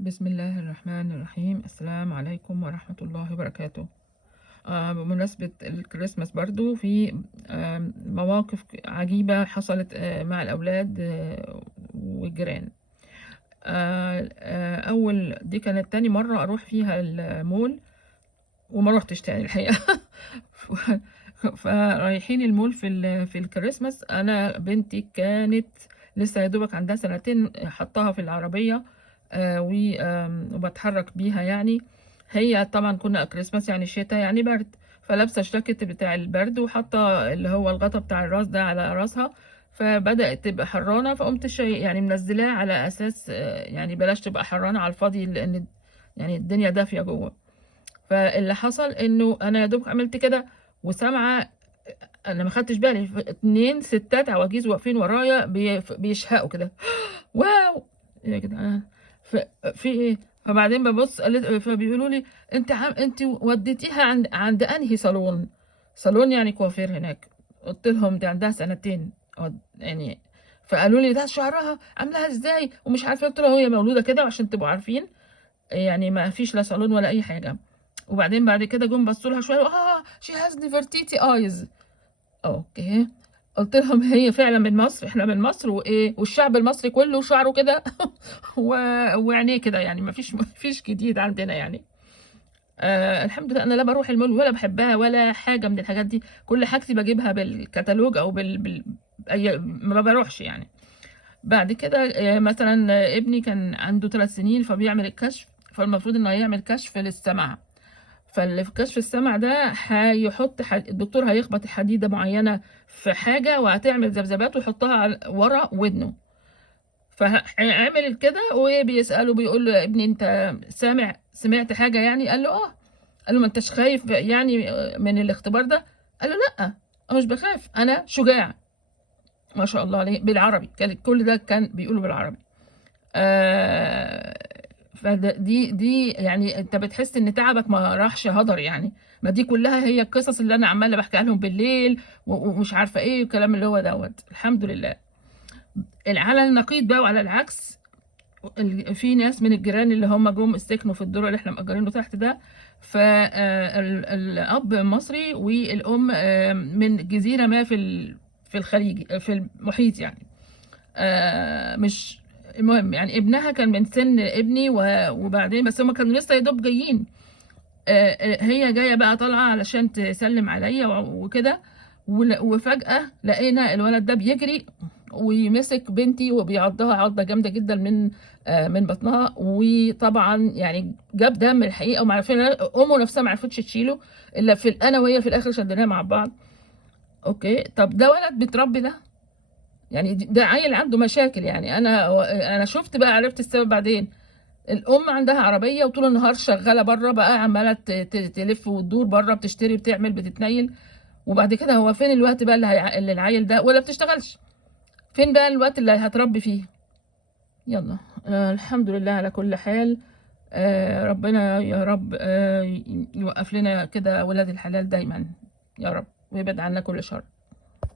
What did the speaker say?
بسم الله الرحمن الرحيم. السلام عليكم ورحمة الله وبركاته. بمناسبة الكريسماس برضو في مواقف عجيبة حصلت مع الأولاد والجيران. أول دي كانت تاني مرة أروح فيها المول، وما روحتش تاني الحقيقة. فرايحين المول في الكريسماس. أنا بنتي كانت لسه يا دوبك عندها سنتين، حطها في العربية وبتحرك بيها يعني. هي طبعا كنا كريسماس يعني شتاء يعني برد، فلابسه الجاكيت بتاع البرد وحاطه اللي هو الغطا بتاع الراس ده على راسها، فبدأت تبقى حرانه، فقمت يعني منزلاه على اساس يعني بلاش تبقى حرانه على الفاضي، لان يعني الدنيا دافيه جوه. فاللي حصل انه انا يا دوب عملت كده وسامعه، انا ما خدتش بالي، اتنين ستات عواجيز واقفين ورايا بيشهقوا كده. واو يا جدعان، ف- في ايه؟ فبعدين ببص فبيقولوا لي انت وديتيها عند انهي صالون يعني كوافير هناك. قلت لهم دي عندها سنتين يعني. فقالوا لي ده شعرها عاملاها ازاي ومش عارفه. قلت لهم هي مولوده كده عشان تبقوا عارفين، يعني ما فيش لا صالون ولا اي حاجه. وبعدين بعد كده جم بصوا لها شويه، شي هاز نيفرتيتي ايز. اوكي. قلت لهم هي فعلا من مصر، احنا من مصر وايه، والشعب المصري كله شعره كده. وعينيه كده، يعني ما فيش جديد عندنا يعني. الحمد لله انا لا بروح المول ولا بحبها ولا حاجه من الحاجات دي. كل حاجتي بجيبها بالكتالوج او ما بروحش يعني. بعد كده مثلا ابني كان عنده 3 سنين فبيعمل الكشف، فالمفروض انه يعمل كشف للسمع. فاللي في كشف السمع ده هيحط الدكتور هيخبط حديدة معينة في حاجة وهتعمل ذبذبات ويحطها ورا ودنه. فعمل كده وبيسأله بيقول له يا ابني انت سمعت حاجة يعني؟ قال له اه. قال له ما انتش خايف يعني من الاختبار ده؟ قال له لا، انا مش بخاف، انا شجاع. ما شاء الله عليه، بالعربي، كان كل ده كان بيقوله بالعربي. آه دي يعني انت بتحس ان تعبك ما راحش هدر يعني. ما دي كلها هي القصص اللي انا عماله بحكيها لهم بالليل ومش عارفه ايه والكلام اللي هو دوت. الحمد لله. على النقيض بقى وعلى العكس، في ناس من الجيران اللي هم جم استكنوا في الدور اللي احنا مأجرينه تحت ده. فالاب مصري والام من جزيره ما في الخليج، في المحيط يعني. مش المهم يعني ابنها كان من سن ابني وبعدين بس هما كانوا لسه يا دوب جايين. هي جايه بقى طالعه علشان تسلم عليا وكده. وفجأة لقينا الولد ده بيجري ويمسك بنتي وبيعضها عضة جامدة جدا من بطنها. وطبعا يعني جاب دم الحقيقة، وما عرفنا امه نفسها ما عرفتش تشيله الا انا وهي في الاخر شدناه مع بعض. اوكي، طب ده ولد بيتربي ده؟ يعني ده عيل عنده مشاكل يعني. انا شفت بقى، عرفت السبب بعدين. الام عندها عربيه وطول النهار شغاله بره بقى، عماله تلف وتدور بره، بتشتري بتعمل بتتنيل. وبعد كده هو فين الوقت بقى اللي العيل ده ولا بتشتغلش؟ فين بقى الوقت اللي هتربي فيه؟ يلا. الحمد لله على كل حال. ربنا يا رب يوقف لنا كده ولاد الحلال دايما، يا رب، ويبعد عنا كل شر.